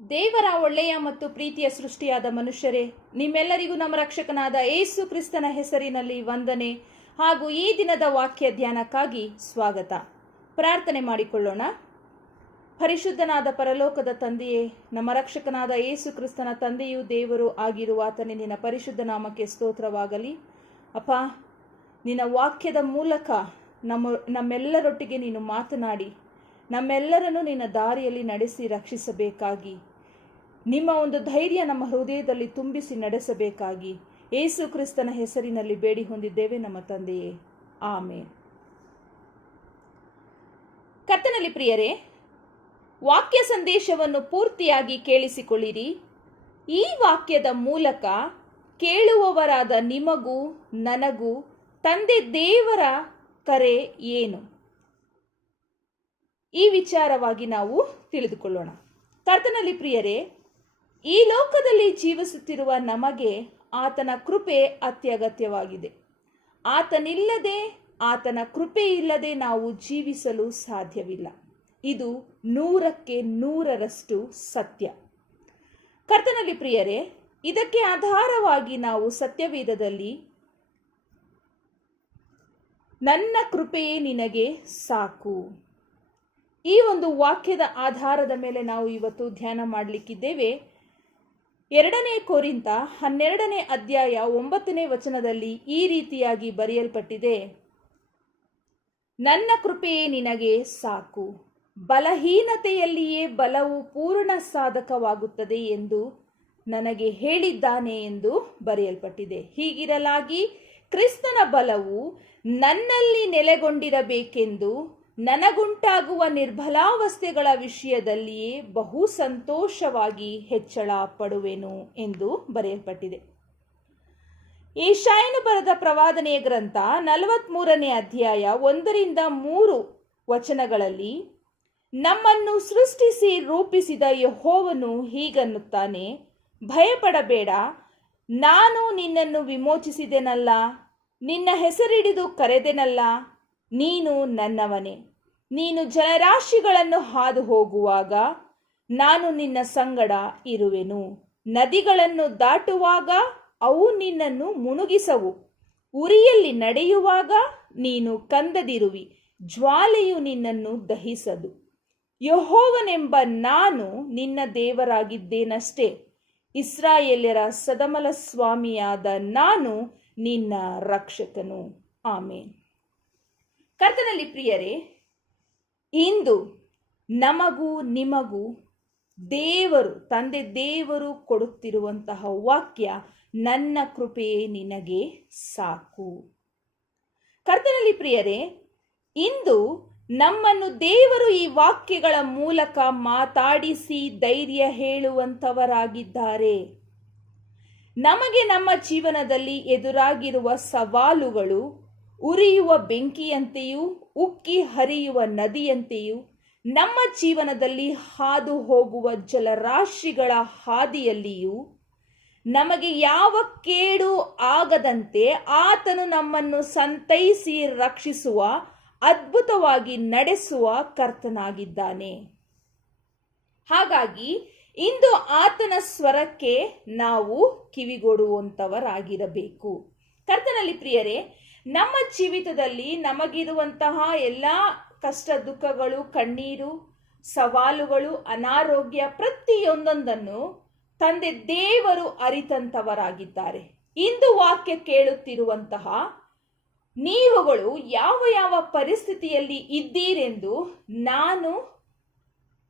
ದೇವರ ಒಳ್ಳೆಯ ಮತ್ತು ಪ್ರೀತಿಯ ಸೃಷ್ಟಿಯಾದ ಮನುಷ್ಯರೇ, ನಿಮ್ಮೆಲ್ಲರಿಗೂ ನಮ್ಮ ರಕ್ಷಕನಾದ ಯೇಸು ಕ್ರಿಸ್ತನ ಹೆಸರಿನಲ್ಲಿ ವಂದನೆ ಹಾಗೂ ಈ ದಿನದ ವಾಕ್ಯ ಧ್ಯಾನಕ್ಕಾಗಿ ಸ್ವಾಗತ. ಪ್ರಾರ್ಥನೆ ಮಾಡಿಕೊಳ್ಳೋಣ. ಪರಿಶುದ್ಧನಾದ ಪರಲೋಕದ ತಂದೆಯೇ, ನಮ್ಮ ರಕ್ಷಕನಾದ ಯೇಸು ಕ್ರಿಸ್ತನ ತಂದೆಯೂ ದೇವರು ಆಗಿರುವ ಆತನೇ ನಿನ್ನ ಪರಿಶುದ್ಧ ನಾಮಕ್ಕೆ ಸ್ತೋತ್ರವಾಗಲಿ. ಅಪ್ಪ, ನಿನ್ನ ವಾಕ್ಯದ ಮೂಲಕ ನಮ್ಮೆಲ್ಲರೊಟ್ಟಿಗೆ ನೀನು ಮಾತನಾಡಿ ನಮ್ಮೆಲ್ಲರನ್ನು ನಿನ್ನ ದಾರಿಯಲ್ಲಿ ನಡೆಸಿ ರಕ್ಷಿಸಬೇಕಾಗಿ, ನಿಮ್ಮ ಒಂದು ಧೈರ್ಯ ನಮ್ಮ ಹೃದಯದಲ್ಲಿ ತುಂಬಿಸಿ ನಡೆಸಬೇಕಾಗಿ ಯೇಸು ಕ್ರಿಸ್ತನ ಹೆಸರಿನಲ್ಲಿ ಬೇಡಿ ಹೊಂದಿದ್ದೇವೆ ನಮ್ಮ ತಂದೆಯೇ, ಆಮೇನ್. ಕರ್ತನಲ್ಲಿ ಪ್ರಿಯರೇ, ವಾಕ್ಯ ಸಂದೇಶವನ್ನು ಪೂರ್ತಿಯಾಗಿ ಕೇಳಿಸಿಕೊಳ್ಳಿರಿ. ಈ ವಾಕ್ಯದ ಮೂಲಕ ಕೇಳುವವರಾದ ನಿಮಗೂ ನನಗೂ ತಂದೆ ದೇವರ ಕರೆ ಏನು, ಈ ವಿಚಾರವಾಗಿ ನಾವು ತಿಳಿದುಕೊಳ್ಳೋಣ. ಕರ್ತನಲ್ಲಿ ಪ್ರಿಯರೇ, ಈ ಲೋಕದಲ್ಲಿ ಜೀವಿಸುತ್ತಿರುವ ನಮಗೆ ಆತನ ಕೃಪೆ ಅತ್ಯಗತ್ಯವಾಗಿದೆ. ಆತನ ಕೃಪೆ ಇಲ್ಲದೆ ನಾವು ಜೀವಿಸಲು ಸಾಧ್ಯವಿಲ್ಲ. ಇದು 100ಕ್ಕೆ 100ರಷ್ಟು ಸತ್ಯ. ಕರ್ತನಲ್ಲಿ ಪ್ರಿಯರೇ, ಇದಕ್ಕೆ ಆಧಾರವಾಗಿ ನಾವು ಸತ್ಯವೇದದಲ್ಲಿ ನನ್ನ ಕೃಪೆಯೇ ನಿನಗೆ ಸಾಕು, ಈ ಒಂದು ವಾಕ್ಯದ ಆಧಾರದ ಮೇಲೆ ನಾವು ಇವತ್ತು ಧ್ಯಾನ ಮಾಡಲಿಕ್ಕಿದ್ದೇವೆ. 2 ಕೊರಿಂಥ 12ನೇ ಅಧ್ಯಾಯ 9ನೇ ವಚನದಲ್ಲಿ ಈ ರೀತಿಯಾಗಿ ಬರೆಯಲ್ಪಟ್ಟಿದೆ: ನನ್ನ ಕೃಪೆಯೇ ನಿನಗೆ ಸಾಕು, ಬಲಹೀನತೆಯಲ್ಲಿಯೇ ಬಲವು ಪೂರ್ಣ ಸಾಧಕವಾಗುತ್ತದೆ ಎಂದು ನನಗೆ ಹೇಳಿದ್ದಾನೆ ಎಂದು ಬರೆಯಲ್ಪಟ್ಟಿದೆ. ಹೀಗಿರಲಾಗಿ ಕ್ರಿಸ್ತನ ಬಲವು ನನ್ನಲ್ಲಿ ನೆಲೆಗೊಂಡಿರಬೇಕೆಂದು ನನಗುಂಟಾಗುವ ನಿರ್ಬಲಾವಸ್ಥೆಗಳ ವಿಷಯದಲ್ಲಿಯೇ ಬಹು ಸಂತೋಷವಾಗಿ ಹೆಚ್ಚಳ ಪಡುವೆನು ಎಂದು ಬರೆಯಲ್ಪಟ್ಟಿದೆ. ಯೆಶಾಯನು ಬರೆದ ಪ್ರವಾದನೆಯ ಗ್ರಂಥ 43ನೇ ಅಧ್ಯಾಯ 1-3 ವಚನಗಳಲ್ಲಿ ನಮ್ಮನ್ನು ಸೃಷ್ಟಿಸಿ ರೂಪಿಸಿದ ಯೆಹೋವನು ಹೀಗನ್ನುತ್ತಾನೆ: ಭಯಪಡಬೇಡ, ನಾನು ನಿನ್ನನ್ನು ವಿಮೋಚಿಸಿದೆನಲ್ಲ, ನಿನ್ನ ಹೆಸರಿಡಿದು ಕರೆದೆನಲ್ಲ, ನೀನು ನನ್ನವನೇ. ನೀನು ಜಲರಾಶಿಗಳನ್ನು ಹಾದು ಹೋಗುವಾಗ ನಾನು ನಿನ್ನ ಸಂಗಡ ಇರುವೆನು, ನದಿಗಳನ್ನು ದಾಟುವಾಗ ಅವು ನಿನ್ನನ್ನು ಮುಳುಗಿಸವು, ಉರಿಯಲ್ಲಿ ನಡೆಯುವಾಗ ನೀನು ಕಂದದಿರುವಿ, ಜ್ವಾಲೆಯು ನಿನ್ನನ್ನು ದಹಿಸದು. ಯೆಹೋವನೆಂಬ ನಾನು ನಿನ್ನ ದೇವರಾಗಿದ್ದೇನಷ್ಟೇ, ಇಸ್ರಾಯೇಲ್ಯರ ಸದಮಲ ಸ್ವಾಮಿಯಾದ ನಾನು ನಿನ್ನ ರಕ್ಷಕನು. ಆಮೇನ್. ಕರ್ತನಲ್ಲಿ ಪ್ರಿಯರೇ, ಇಂದು ನಮಗೂ ನಿಮಗೂ ತಂದೆ ದೇವರು ಕೊಡುತ್ತಿರುವಂತಹ ವಾಕ್ಯ ನನ್ನ ಕೃಪೆಯೇ ನಿನಗೆ ಸಾಕು. ಕರ್ತನಲ್ಲಿ ಪ್ರಿಯರೇ, ಇಂದು ನಮ್ಮನ್ನು ದೇವರು ಈ ವಾಕ್ಯಗಳ ಮೂಲಕ ಮಾತಾಡಿಸಿ ಧೈರ್ಯ ಹೇಳುವಂತವರಾಗಿದ್ದಾರೆ. ನಮಗೆ ನಮ್ಮ ಜೀವನದಲ್ಲಿ ಎದುರಾಗಿರುವ ಸವಾಲುಗಳು ಉರಿಯುವ ಬೆಂಕಿಯಂತೆಯೂ ಉಕ್ಕಿ ಹರಿಯುವ ನದಿಯಂತೆಯೂ, ನಮ್ಮ ಜೀವನದಲ್ಲಿ ಹಾದು ಹೋಗುವ ಜಲರಾಶಿಗಳ ಹಾದಿಯಲ್ಲಿಯೂ ನಮಗೆ ಯಾವ ಕೇಡು ಆಗದಂತೆ ಆತನು ನಮ್ಮನ್ನು ಸಂತೈಸಿ ರಕ್ಷಿಸುವ, ಅದ್ಭುತವಾಗಿ ನಡೆಸುವ ಕರ್ತನಾಗಿದ್ದಾನೆ. ಹಾಗಾಗಿ ಇಂದು ಆತನ ಸ್ವರಕ್ಕೆ ನಾವು ಕಿವಿಗೊಡುವಂತವರಾಗಿರಬೇಕು. ಕರ್ತನಲ್ಲಿ ಪ್ರಿಯರೇ, ನಮ್ಮ ಜೀವಿತದಲ್ಲಿ ನಮಗಿರುವಂತಹ ಎಲ್ಲ ಕಷ್ಟ ದುಃಖಗಳು, ಕಣ್ಣೀರು, ಸವಾಲುಗಳು, ಅನಾರೋಗ್ಯ ಪ್ರತಿಯೊಂದೊಂದನ್ನು ತಂದೆ ದೇವರು ಅರಿತಂತವರಾಗಿದ್ದಾರೆ. ಇಂದು ವಾಕ್ಯ ಕೇಳುತ್ತಿರುವಂತಹ ನೀವುಗಳು ಯಾವ ಯಾವ ಪರಿಸ್ಥಿತಿಯಲ್ಲಿ ಇದ್ದೀರೆಂದು ನಾನು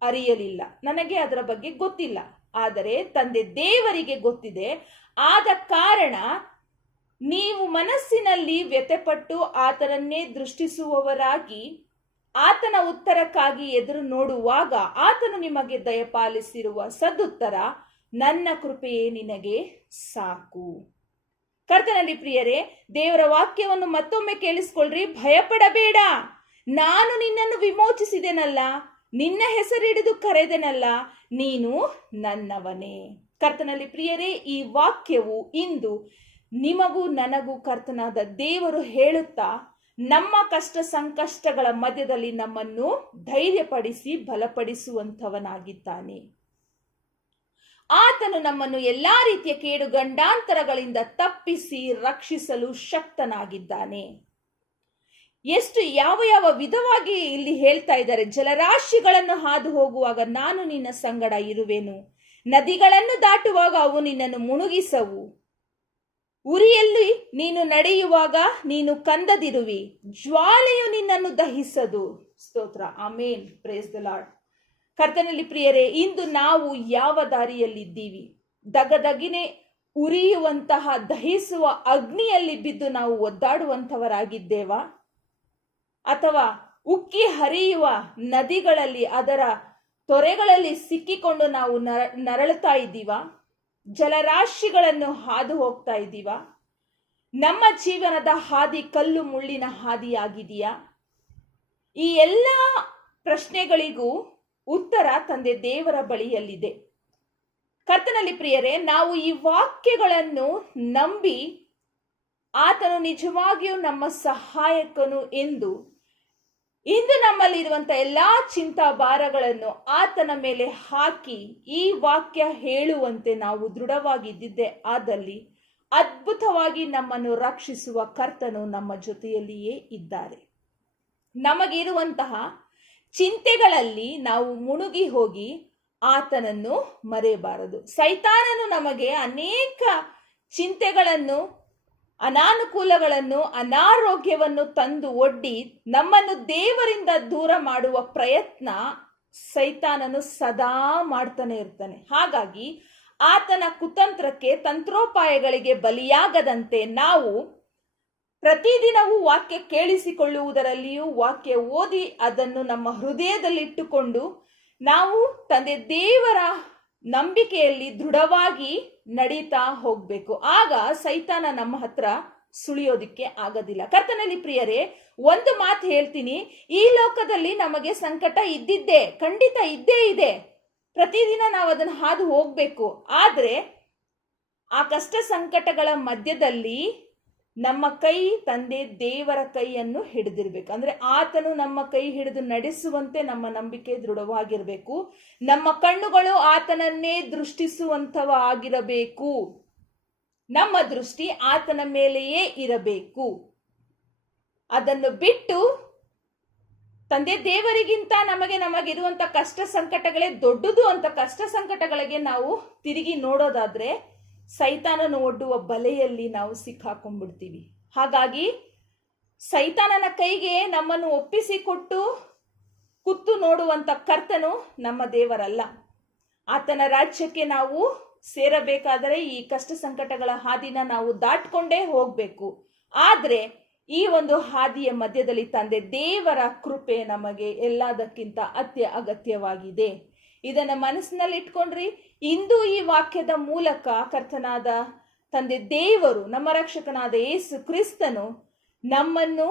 ಅರಿಯಲಿಲ್ಲ, ನನಗೆ ಅದರ ಬಗ್ಗೆ ಗೊತ್ತಿಲ್ಲ. ಆದರೆ ತಂದೆ ದೇವರಿಗೆ ಗೊತ್ತಿದೆ. ಆದ ಕಾರಣ ನೀವು ಮನಸ್ಸಿನಲ್ಲಿ ವ್ಯಥೆಪಟ್ಟು ಆತನನ್ನೇ ದೃಷ್ಟಿಸುವವರಾಗಿ ಆತನ ಉತ್ತರಕ್ಕಾಗಿ ಎದುರು ನೋಡುವಾಗ ಆತನು ನಿಮಗೆ ದಯಪಾಲಿಸಿರುವ ಸದುತ್ತರ ನನ್ನ ಕೃಪೆಯೇ ನಿನಗೆ ಸಾಕು. ಕರ್ತನಲ್ಲಿ ಪ್ರಿಯರೇ, ದೇವರ ವಾಕ್ಯವನ್ನು ಮತ್ತೊಮ್ಮೆ ಕೇಳಿಸ್ಕೊಳ್ರಿ. ಭಯಪಡಬೇಡ, ನಾನು ನಿನ್ನನ್ನು ವಿಮೋಚಿಸಿದೆನಲ್ಲ, ನಿನ್ನ ಹೆಸರಿಡಿದು ಕರೆದೆನಲ್ಲ, ನೀನು ನನ್ನವನೇ. ಕರ್ತನಲ್ಲಿ ಪ್ರಿಯರೇ, ಈ ವಾಕ್ಯವು ಇಂದು ನಿಮಗೂ ನನಗೂ ಕರ್ತನಾದ ದೇವರು ಹೇಳುತ್ತಾ ನಮ್ಮ ಕಷ್ಟ ಸಂಕಷ್ಟಗಳ ಮಧ್ಯದಲ್ಲಿ ನಮ್ಮನ್ನು ಧೈರ್ಯಪಡಿಸಿ ಬಲಪಡಿಸುವಂಥವನಾಗಿದ್ದಾನೆ. ಆತನು ನಮ್ಮನ್ನು ಎಲ್ಲಾ ರೀತಿಯ ಕೇಡು ಗಂಡಾಂತರಗಳಿಂದ ತಪ್ಪಿಸಿ ರಕ್ಷಿಸಲು ಶಕ್ತನಾಗಿದ್ದಾನೆ. ಎಷ್ಟು ಯಾವ ವಿಧವಾಗಿ ಇಲ್ಲಿ ಹೇಳ್ತಾ ಇದ್ದಾರೆ. ಜಲರಾಶಿಗಳನ್ನು ಹಾದು ಹೋಗುವಾಗ ನಾನು ನಿನ್ನ ಸಂಗಡ ಇರುವೆನು, ನದಿಗಳನ್ನು ದಾಟುವಾಗ ಅವು ನಿನ್ನನ್ನು ಮುಳುಗಿಸವು, ಉರಿಯಲ್ಲಿ ನೀನು ನಡೆಯುವಾಗ ನೀನು ಕಂದದಿರುವಿ, ಜ್ವಾಲೆಯು ನಿನ್ನನ್ನು ದಹಿಸದು. ಸ್ತೋತ್ರ, ಆಮೇನ್, ಪ್ರೇಸ್ ದ ಲಾರ್ಡ್. ಕರ್ತನಲ್ಲಿ ಪ್ರಿಯರೇ, ಇಂದು ನಾವು ಯಾವ ದಾರಿಯಲ್ಲಿದ್ದೀವಿ? ದಗದಗಿನೆ ಉರಿಯುವಂತಹ ದಹಿಸುವ ಅಗ್ನಿಯಲ್ಲಿ ಬಿದ್ದು ನಾವು ಒದ್ದಾಡುವಂಥವರಾಗಿದ್ದೇವಾ? ಅಥವಾ ಉಕ್ಕಿ ಹರಿಯುವ ನದಿಗಳಲ್ಲಿ, ಅದರ ತೊರೆಗಳಲ್ಲಿ ಸಿಕ್ಕಿಕೊಂಡು ನಾವು ನರಳುತ್ತಾ ಇದ್ದೀವಾ? ಜಲರಾಶಿಗಳನ್ನು ಹಾದು ಹೋಗ್ತಾ ಇದ್ದೀವಾ? ನಮ್ಮ ಜೀವನದ ಹಾದಿ ಕಲ್ಲು ಮುಳ್ಳಿನ ಹಾದಿಯಾಗಿದೆಯಾ? ಈ ಎಲ್ಲ ಪ್ರಶ್ನೆಗಳಿಗೂ ಉತ್ತರ ತಂದೆ ದೇವರ ಬಳಿಯಲ್ಲಿದೆ. ಕರ್ತನಲ್ಲಿ ಪ್ರಿಯರೇ, ನಾವು ಈ ವಾಕ್ಯಗಳನ್ನು ನಂಬಿ ಆತನು ನಿಜವಾಗಿಯೂ ನಮ್ಮ ಸಹಾಯಕನು ಎಂದು ಇಂದು ನಮ್ಮಲ್ಲಿರುವಂತಹ ಎಲ್ಲಾ ಚಿಂತಾ ಭಾರಗಳನ್ನು ಆತನ ಮೇಲೆ ಹಾಕಿ ಈ ವಾಕ್ಯ ಹೇಳುವಂತೆ ನಾವು ದೃಢವಾಗಿದ್ದಿದ್ದೆ ಆದಲ್ಲಿ ಅದ್ಭುತವಾಗಿ ನಮ್ಮನ್ನು ರಕ್ಷಿಸುವ ಕರ್ತನು ನಮ್ಮ ಜೊತೆಯಲ್ಲಿಯೇ ಇದ್ದಾರೆ. ನಮಗಿರುವಂತಹ ಚಿಂತೆಗಳಲ್ಲಿ ನಾವು ಮುಳುಗಿ ಹೋಗಿ ಆತನನ್ನು ಮರೆಯಬಾರದು. ಸೈತಾನನು ನಮಗೆ ಅನೇಕ ಚಿಂತೆಗಳನ್ನು, ಅನಾನುಕೂಲಗಳನ್ನು, ಅನಾರೋಗ್ಯವನ್ನು ತಂದು ಒಡ್ಡಿ ನಮ್ಮನ್ನು ದೇವರಿಂದ ದೂರ ಮಾಡುವ ಪ್ರಯತ್ನ ಸೈತಾನನು ಸದಾ ಮಾಡ್ತಾನೆ ಇರ್ತಾನೆ. ಹಾಗಾಗಿ ಆತನ ಕುತಂತ್ರಕ್ಕೆ, ತಂತ್ರೋಪಾಯಗಳಿಗೆ ಬಲಿಯಾಗದಂತೆ ನಾವು ಪ್ರತಿದಿನವೂ ವಾಕ್ಯ ಕೇಳಿಸಿಕೊಳ್ಳುವುದರಲ್ಲಿಯೂ, ವಾಕ್ಯ ಓದಿ ಅದನ್ನು ನಮ್ಮ ಹೃದಯದಲ್ಲಿಟ್ಟುಕೊಂಡು ನಾವು ತಂದೆ ದೇವರ ನಂಬಿಕೆಯಲ್ಲಿ ದೃಢವಾಗಿ ನಡೀತಾ ಹೋಗ್ಬೇಕು. ಆಗ ಸೈತಾನ ನಮ್ಮ ಹತ್ರ ಸುಳಿಯೋದಿಕ್ಕೆ ಆಗೋದಿಲ್ಲ. ಕರ್ತನಲ್ಲಿ ಪ್ರಿಯರೇ, ಒಂದು ಮಾತು ಹೇಳ್ತೀನಿ, ಈ ಲೋಕದಲ್ಲಿ ನಮಗೆ ಸಂಕಟ ಇದ್ದಿದ್ದೇ, ಖಂಡಿತ ಇದ್ದೇ ಇದೆ. ಪ್ರತಿದಿನ ನಾವು ಅದನ್ನು ಹಾದು ಹೋಗ್ಬೇಕು. ಆದ್ರೆ ಆ ಕಷ್ಟ ಸಂಕಟಗಳ ಮಧ್ಯದಲ್ಲಿ ನಮ್ಮ ಕೈ ತಂದೆ ದೇವರ ಕೈಯನ್ನು ಹಿಡಿದಿರ್ಬೇಕು. ಅಂದ್ರೆ ಆತನು ನಮ್ಮ ಕೈ ಹಿಡಿದು ನಡೆಸುವಂತೆ ನಮ್ಮ ನಂಬಿಕೆ ದೃಢವಾಗಿರ್ಬೇಕು. ನಮ್ಮ ಕಣ್ಣುಗಳು ಆತನನ್ನೇ ದೃಷ್ಟಿಸುವಂತವ ಆಗಿರಬೇಕು. ನಮ್ಮ ದೃಷ್ಟಿ ಆತನ ಮೇಲೆಯೇ ಇರಬೇಕು. ಅದನ್ನು ಬಿಟ್ಟು ತಂದೆ ದೇವರಿಗಿಂತ ನಮಗಿರುವಂತ ಕಷ್ಟ ಸಂಕಟಗಳೇ ದೊಡ್ಡದು ಅಂತ ಕಷ್ಟ ಸಂಕಟಗಳಿಗೆ ನಾವು ತಿರುಗಿ ನೋಡೋದಾದ್ರೆ ಸೈತಾನನು ಒಡ್ಡುವ ಬಲೆಯಲ್ಲಿ ನಾವು ಸಿಕ್ಕಾಕೊಂಡ್ಬಿಡ್ತೀವಿ. ಹಾಗಾಗಿ ಸೈತಾನನ ಕೈಗೆ ನಮ್ಮನ್ನು ಒಪ್ಪಿಸಿಕೊಟ್ಟು ಕುತ್ತು ನೋಡುವಂತ ಕರ್ತನು ನಮ್ಮ ದೇವರಲ್ಲ. ಆತನ ರಾಜ್ಯಕ್ಕೆ ನಾವು ಸೇರಬೇಕಾದರೆ ಈ ಕಷ್ಟ ಸಂಕಟಗಳ ಹಾದಿನ ನಾವು ದಾಟ್ಕೊಂಡೇ ಹೋಗ್ಬೇಕು. ಆದ್ರೆ ಈ ಒಂದು ಹಾದಿಯ ಮಧ್ಯದಲ್ಲಿ ತಂದೆ ದೇವರ ಕೃಪೆ ನಮಗೆ ಎಲ್ಲದಕ್ಕಿಂತ ಅಗತ್ಯವಾಗಿದೆ. ಇದನ್ನ ಮನಸ್ಸಿನಲ್ಲಿ ಇಟ್ಕೊಂಡ್ರಿ. ಇಂದು ಈ ವಾಕ್ಯದ ಮೂಲಕ ಕರ್ತನಾದ ತಂದೆ ದೇವರು, ನಮ್ಮ ರಕ್ಷಕನಾದ ಯೇಸು ಕ್ರಿಸ್ತನು ನಮ್ಮನ್ನು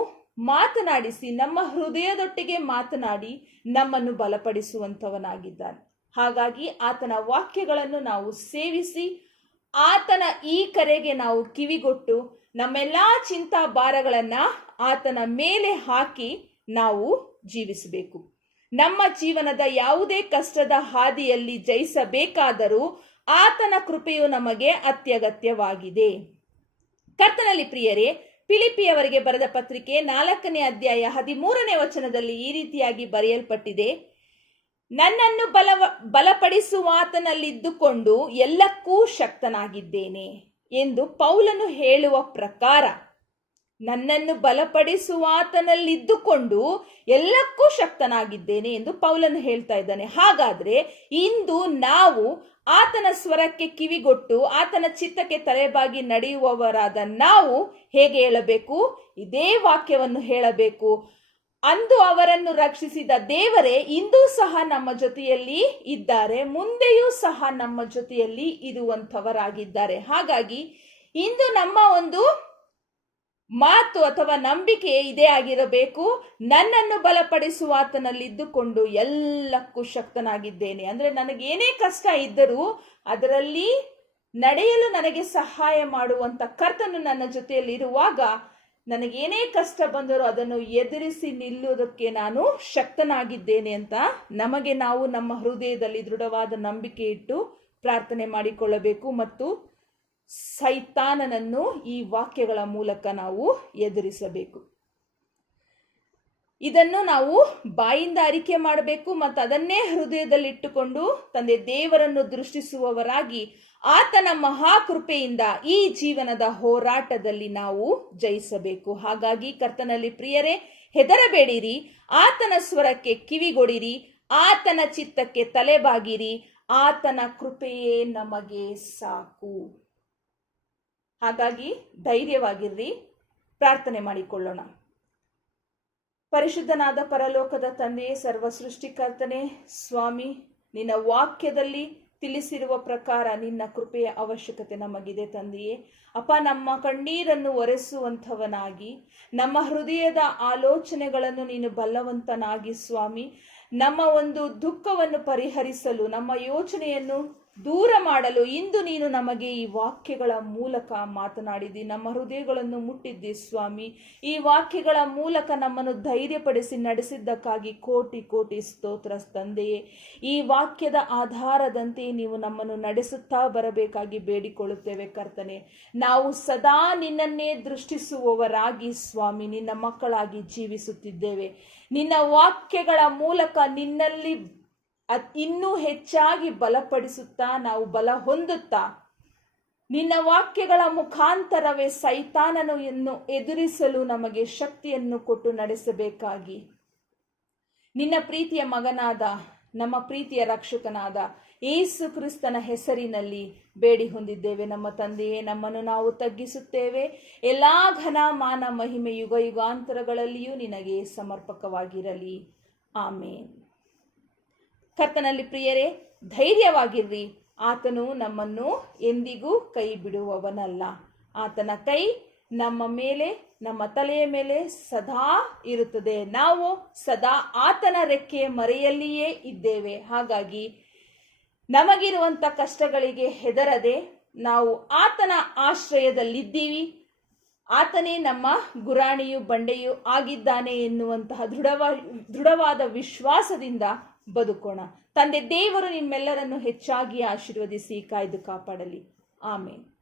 ಮಾತನಾಡಿಸಿ, ನಮ್ಮ ಹೃದಯದೊಟ್ಟಿಗೆ ಮಾತನಾಡಿ ನಮ್ಮನ್ನು ಬಲಪಡಿಸುವಂತವನಾಗಿದ್ದಾನೆ. ಹಾಗಾಗಿ ಆತನ ವಾಕ್ಯಗಳನ್ನು ನಾವು ಸೇವಿಸಿ ಆತನ ಈ ಕರೆಗೆ ನಾವು ಕಿವಿಗೊಟ್ಟು ನಮ್ಮೆಲ್ಲಾ ಚಿಂತಾ ಭಾರಗಳನ್ನ ಆತನ ಮೇಲೆ ಹಾಕಿ ನಾವು ಜೀವಿಸಬೇಕು. ನಮ್ಮ ಜೀವನದ ಯಾವುದೇ ಕಷ್ಟದ ಹಾದಿಯಲ್ಲಿ ಜಯಿಸಬೇಕಾದರೂ ಆತನ ಕೃಪೆಯು ನಮಗೆ ಅತ್ಯಗತ್ಯವಾಗಿದೆ. ಕರ್ತನಲ್ಲಿ ಪ್ರಿಯರೇ, ಫಿಲಿಪ್ಪಿಯವರಿಗೆ ಬರೆದ ಪತ್ರಿಕೆ 4ನೇ ಅಧ್ಯಾಯ 13ನೇ ವಚನದಲ್ಲಿ ಈ ರೀತಿಯಾಗಿ ಬರೆಯಲ್ಪಟ್ಟಿದೆ, ನನ್ನನ್ನು ಬಲಪಡಿಸುವಾತನಲ್ಲಿದ್ದುಕೊಂಡು ಎಲ್ಲಕ್ಕೂ ಶಕ್ತನಾಗಿದ್ದೇನೆ ಎಂದು ಪೌಲನು ಹೇಳುವ ಪ್ರಕಾರ, ನನ್ನನ್ನು ಬಲಪಡಿಸುವಾತನಲ್ಲಿದ್ದುಕೊಂಡು ಎಲ್ಲಕ್ಕೂ ಶಕ್ತನಾಗಿದ್ದೇನೆ ಎಂದು ಪೌಲನು ಹೇಳ್ತಾ ಇದ್ದಾನೆ. ಹಾಗಾದ್ರೆ ಇಂದು ನಾವು ಆತನ ಸ್ವರಕ್ಕೆ ಕಿವಿಗೊಟ್ಟು ಆತನ ಚಿತ್ತಕ್ಕೆ ತಲೆಬಾಗಿ ನಡೆಯುವವರಾದ ನಾವು ಹೇಗೆ ಹೇಳಬೇಕು? ಇದೇ ವಾಕ್ಯವನ್ನು ಹೇಳಬೇಕು. ಅಂದು ಅವರನ್ನು ರಕ್ಷಿಸಿದ ದೇವರೇ ಇಂದೂ ಸಹ ನಮ್ಮ ಜೊತೆಯಲ್ಲಿ ಇದ್ದಾರೆ, ಮುಂದೆಯೂ ಸಹ ನಮ್ಮ ಜೊತೆಯಲ್ಲಿ ಇರುವಂತವರಾಗಿದ್ದಾರೆ. ಹಾಗಾಗಿ ಇಂದು ನಮ್ಮ ಒಂದು ಮಾತು ಅಥವಾ ನಂಬಿಕೆ ಇದೇ ಆಗಿರಬೇಕು, ನನ್ನನ್ನು ಬಲಪಡಿಸುವಾತನಲ್ಲಿದ್ದುಕೊಂಡು ಎಲ್ಲಕ್ಕೂ ಶಕ್ತನಾಗಿದ್ದೇನೆ. ಅಂದ್ರೆ ನನಗೇನೇ ಕಷ್ಟ ಇದ್ದರೂ ಅದರಲ್ಲಿ ನಡೆಯಲು ನನಗೆ ಸಹಾಯ ಮಾಡುವಂತ ಕರ್ತನು ನನ್ನ ಜೊತೆಯಲ್ಲಿ ಇರುವಾಗ ನನಗೇನೇ ಕಷ್ಟ ಬಂದರೂ ಅದನ್ನು ಎದುರಿಸಿ ನಿಲ್ಲುವುದಕ್ಕೆ ನಾನು ಶಕ್ತನಾಗಿದ್ದೇನೆ ಅಂತ ನಮಗೆ ನಾವು ನಮ್ಮ ಹೃದಯದಲ್ಲಿ ದೃಢವಾದ ನಂಬಿಕೆ ಇಟ್ಟು ಪ್ರಾರ್ಥನೆ ಮಾಡಿಕೊಳ್ಳಬೇಕು ಮತ್ತು ಸೈತಾನನನ್ನು ಈ ವಾಕ್ಯಗಳ ಮೂಲಕ ನಾವು ಎದುರಿಸಬೇಕು. ಇದನ್ನು ನಾವು ಬಾಯಿಂದ ಅರಿಕೆ ಮಾಡಬೇಕು ಮತ್ತು ಅದನ್ನೇ ಹೃದಯದಲ್ಲಿಟ್ಟುಕೊಂಡು ತಂದೆ ದೇವರನ್ನು ದೃಷ್ಟಿಸುವವರಾಗಿ ಆತನ ಮಹಾಕೃಪೆಯಿಂದ ಈ ಜೀವನದ ಹೋರಾಟದಲ್ಲಿ ನಾವು ಜಯಿಸಬೇಕು. ಹಾಗಾಗಿ ಕರ್ತನಲ್ಲಿ ಪ್ರಿಯರೇ, ಹೆದರಬೇಡಿರಿ, ಆತನ ಸ್ವರಕ್ಕೆ ಕಿವಿಗೊಡಿರಿ, ಆತನ ಚಿತ್ತಕ್ಕೆ ತಲೆಬಾಗಿರಿ, ಆತನ ಕೃಪೆಯೇ ನಮಗೆ ಸಾಕು. ಹಾಗಾಗಿ ಧೈರ್ಯವಾಗಿರ್ರಿ. ಪ್ರಾರ್ಥನೆ ಮಾಡಿಕೊಳ್ಳೋಣ. ಪರಿಶುದ್ಧನಾದ ಪರಲೋಕದ ತಂದೆಯೇ, ಸರ್ವ ಸೃಷ್ಟಿಕರ್ತನೆ, ಸ್ವಾಮಿ, ನಿನ್ನ ವಾಕ್ಯದಲ್ಲಿ ತಿಳಿಸಿರುವ ಪ್ರಕಾರ ನಿನ್ನ ಕೃಪೆಯ ಅವಶ್ಯಕತೆ ನಮಗಿದೆ ತಂದೆಯೇ. ಅಪ್ಪ, ನಮ್ಮ ಕಣ್ಣೀರನ್ನು ಒರೆಸುವಂಥವನಾಗಿ, ನಮ್ಮ ಹೃದಯದ ಆಲೋಚನೆಗಳನ್ನು ನೀನು ಬಲ್ಲವಂತನಾಗಿ ಸ್ವಾಮಿ, ನಮ್ಮ ಒಂದು ದುಃಖವನ್ನು ಪರಿಹರಿಸಲು, ನಮ್ಮ ಯೋಚನೆಯನ್ನು ದೂರ ಮಾಡಲು ಇಂದು ನೀನು ನಮಗೆ ಈ ವಾಕ್ಯಗಳ ಮೂಲಕ ಮಾತನಾಡಿದಿ, ನಮ್ಮ ಹೃದಯಗಳನ್ನು ಮುಟ್ಟಿದ್ದಿ ಸ್ವಾಮಿ. ಈ ವಾಕ್ಯಗಳ ಮೂಲಕ ನಮ್ಮನ್ನು ಧೈರ್ಯಪಡಿಸಿ ನಡೆಸಿದ್ದಕ್ಕಾಗಿ ಕೋಟಿ ಕೋಟಿ ಸ್ತೋತ್ರ ತಂದೆಯೇ. ಈ ವಾಕ್ಯದ ಆಧಾರದಂತೆ ನೀವು ನಮ್ಮನ್ನು ನಡೆಸುತ್ತಾ ಬರಬೇಕಾಗಿ ಬೇಡಿಕೊಳ್ಳುತ್ತೇವೆ ಕರ್ತನೆ. ನಾವು ಸದಾ ನಿನ್ನನ್ನೇ ದೃಷ್ಟಿಸುವವರಾಗಿ ಸ್ವಾಮಿ, ನಿನ್ನ ಮಕ್ಕಳಾಗಿ ಜೀವಿಸುತ್ತಿದ್ದೇವೆ. ನಿನ್ನ ವಾಕ್ಯಗಳ ಮೂಲಕ ನಿನ್ನಲ್ಲಿ ಇನ್ನೂ ಹೆಚ್ಚಾಗಿ ಬಲಪಡಿಸುತ್ತಾ, ನಾವು ಬಲ ಹೊಂದುತ್ತಾ, ನಿನ್ನ ವಾಕ್ಯಗಳ ಮುಖಾಂತರವೇ ಸೈತಾನನನ್ನು ಎದುರಿಸಲು ನಮಗೆ ಶಕ್ತಿಯನ್ನು ಕೊಟ್ಟು ನಡೆಸಬೇಕಾಗಿ ನಿನ್ನ ಪ್ರೀತಿಯ ಮಗನಾದ, ನಮ್ಮ ಪ್ರೀತಿಯ ರಕ್ಷಕನಾದ ಯೇಸು ಕ್ರಿಸ್ತನ ಹೆಸರಿನಲ್ಲಿ ಬೇಡಿ ಹೊಂದಿದ್ದೇವೆ ನಮ್ಮ ತಂದೆಯೇ. ನಮ್ಮನ್ನು ನಾವು ತಗ್ಗಿಸುತ್ತೇವೆ. ಎಲ್ಲಾ ಘನ ಮಾನ ಮಹಿಮೆ ಯುಗ ಯುಗಾಂತರಗಳಲ್ಲಿಯೂ ನಿನಗೆ ಸಮರ್ಪಕವಾಗಿರಲಿ. ಆಮೇನ್. ಕರ್ತನಲ್ಲಿ ಪ್ರಿಯರೇ, ಧೈರ್ಯವಾಗಿರ್ರಿ. ಆತನು ನಮ್ಮನ್ನು ಎಂದಿಗೂ ಕೈ ಬಿಡುವವನಲ್ಲ. ಆತನ ಕೈ ನಮ್ಮ ಮೇಲೆ, ನಮ್ಮ ತಲೆಯ ಮೇಲೆ ಸದಾ ಇರುತ್ತದೆ. ನಾವು ಸದಾ ಆತನ ರೆಕ್ಕೆಯ ಮರೆಯಲ್ಲಿಯೇ ಇದ್ದೇವೆ. ಹಾಗಾಗಿ ನಮಗಿರುವಂಥ ಕಷ್ಟಗಳಿಗೆ ಹೆದರದೆ ನಾವು ಆತನ ಆಶ್ರಯದಲ್ಲಿದ್ದೀವಿ. ಆತನೇ ನಮ್ಮ ಗುರಾಣಿಯು ಬಂಡೆಯೂ ಆಗಿದ್ದಾನೆ ಎನ್ನುವಂತಹ ದೃಢವಾದ ವಿಶ್ವಾಸದಿಂದ ಬದುಕೋಣ. ತಂದೆ ದೇವರು ನಿಮ್ಮೆಲ್ಲರನ್ನು ಹೆಚ್ಚಾಗಿ ಆಶೀರ್ವದಿಸಿ ಕಾಯ್ದು ಕಾಪಾಡಲಿ. ಆಮೇನ್.